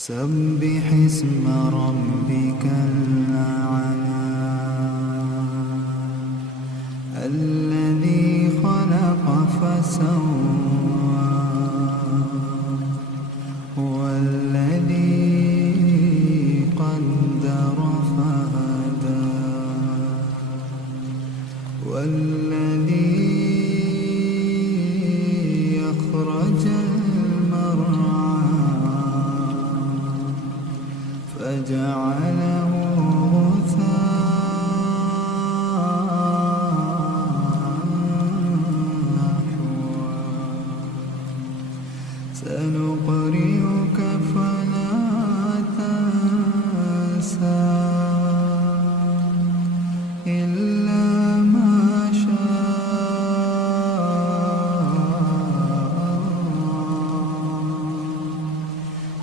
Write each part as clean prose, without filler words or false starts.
سبح اسم ربك الأعلى الذي خلق فسوى والذي قدر فهدى والذي أخرج المرعى فجعله غثاء نحوا سنقرئك فلا تنسى إلا ما شاء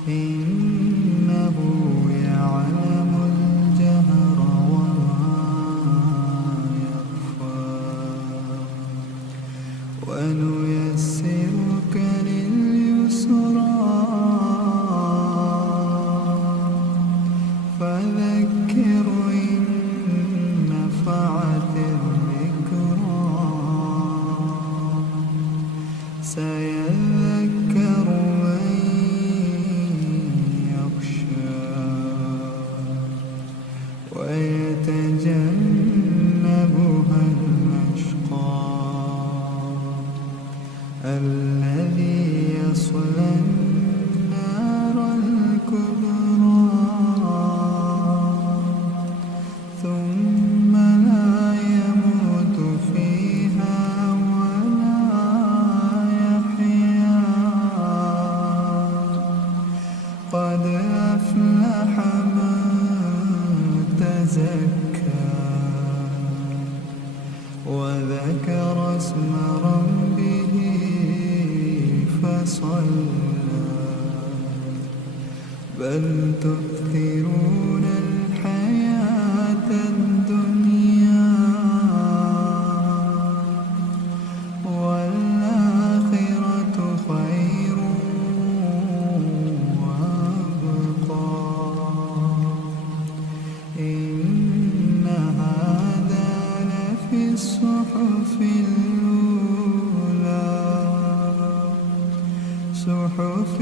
إنه يعلم الجهر وما يخفى ونيسرك لليسرى فذكر إن نفعت الذكرى سيذكر من يخشى ويتجنبها الأشقى الذي يصلى النار الكبرى ثم لا يموت فيها ولا يحيا قد أفلح من تزكى وذكر اسم ربه فصلى بل تؤثرون الحياة الدنيا والآخرة خير وأبقى إن هذا لفي الصحف الأولى صحف